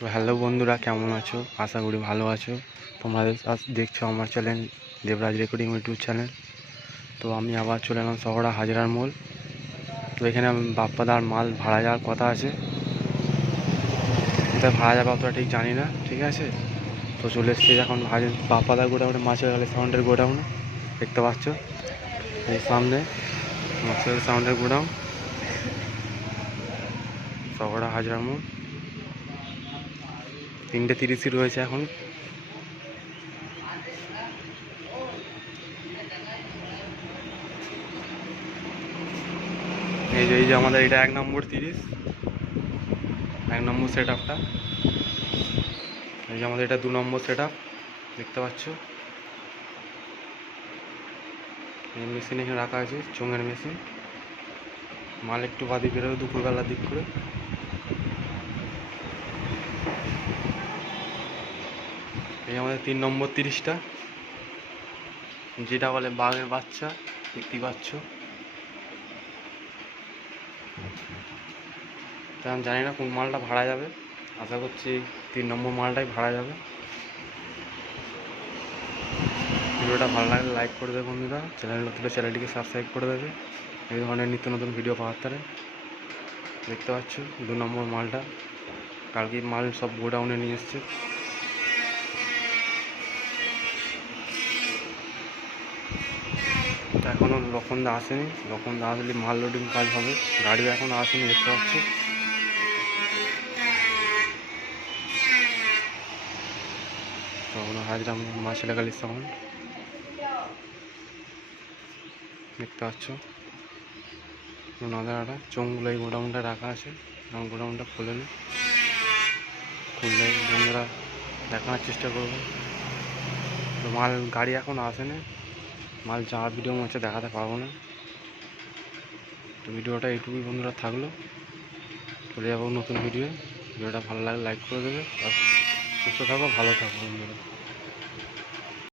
তো হ্যালো বন্ধুরা, কেমন আছো? আশা করি ভালো আছো। আজ দেখছ আমার channel Debraj recording YouTube channel তো আমি আবার চলে এলাম শহরা হাজরার মোল তো এখানে বাপ্পাদার মাল ভাড়া যাওয়ার কথা আছে। কোথায় ভাড়া যাবে অতটা ঠিক জানি না, ঠিক আছে? তো চলে এসছি এখন বাপ্পাদার গোডাউনে, মাছের গালে সাউন্ডের গোডাউনে। দেখতে পাচ্ছ? এই সামনে মাছের সাউন্ডের গোডাউন। শহরা হাজরার মোড়। তিনটে তিরিশই রয়েছে এখন। এই যে এই যে আমাদের এটা এক নম্বর তিরিশ, এক নম্বর সেট আপটা এই যে আমাদের এটা দু নম্বর সেট আপ দেখতে পাচ্ছ? এই মেশিন এখানে রাখা আছে, চোঙের মেশিন মাল একটু বাদি বেরোবে দুপুরবেলার দিক করে। এই আমাদের তিন নম্বর তিরিশটা। যেটা বলে বাঘের বাচ্চা দেখতেই পাচ্ছ। আমি জানি না কোন মালটা ভাড়া যাবে। আশা করছি তিন নম্বর মালটাই ভাড়া যাবে। ভিডিওটা ভালো লাগলে লাইক করে দেবে বন্ধুরা। চ্যানেল নতুন চ্যানেলটিকে সাবস্ক্রাইব করে দেবে। এই ধরনের নিত্য নতুন ভিডিও পাওয়ার তারে দেখতে পাচ্ছ দু নম্বর মালটা। কালকে মাল সব গোডাউনে নিয়ে এসছে। এখনও লক্ষণদা আসেনি। লক্ষণদা আসলে মাল লোডিং কাজ হবে। গাড়িও এখনও আসেনি, দেখতে পাচ্ছি। তখন হাজরা মাছ লাগালি সাউন্ড দেখতে পাচ্ছ। নাদাটা চোঙগুলো এই গোডাউনটা রাখা আছে। এবং গোডাউনটা খুলে নি। খুললে বন্ধুরা দেখানোর চেষ্টা করব। মাল, গাড়ি এখন আসেনি। মাল যা ভিডিও হচ্ছে দেখাতে পারব না। তো ভিডিওটা এইটুকুই বন্ধুরা থাকল। চলে যাব নতুন ভিডিও ভিডিওটা ভালো লাগলে লাইক করে দেবে। আর সুস্থ থাকো, ভালো থাকো বন্ধুরা।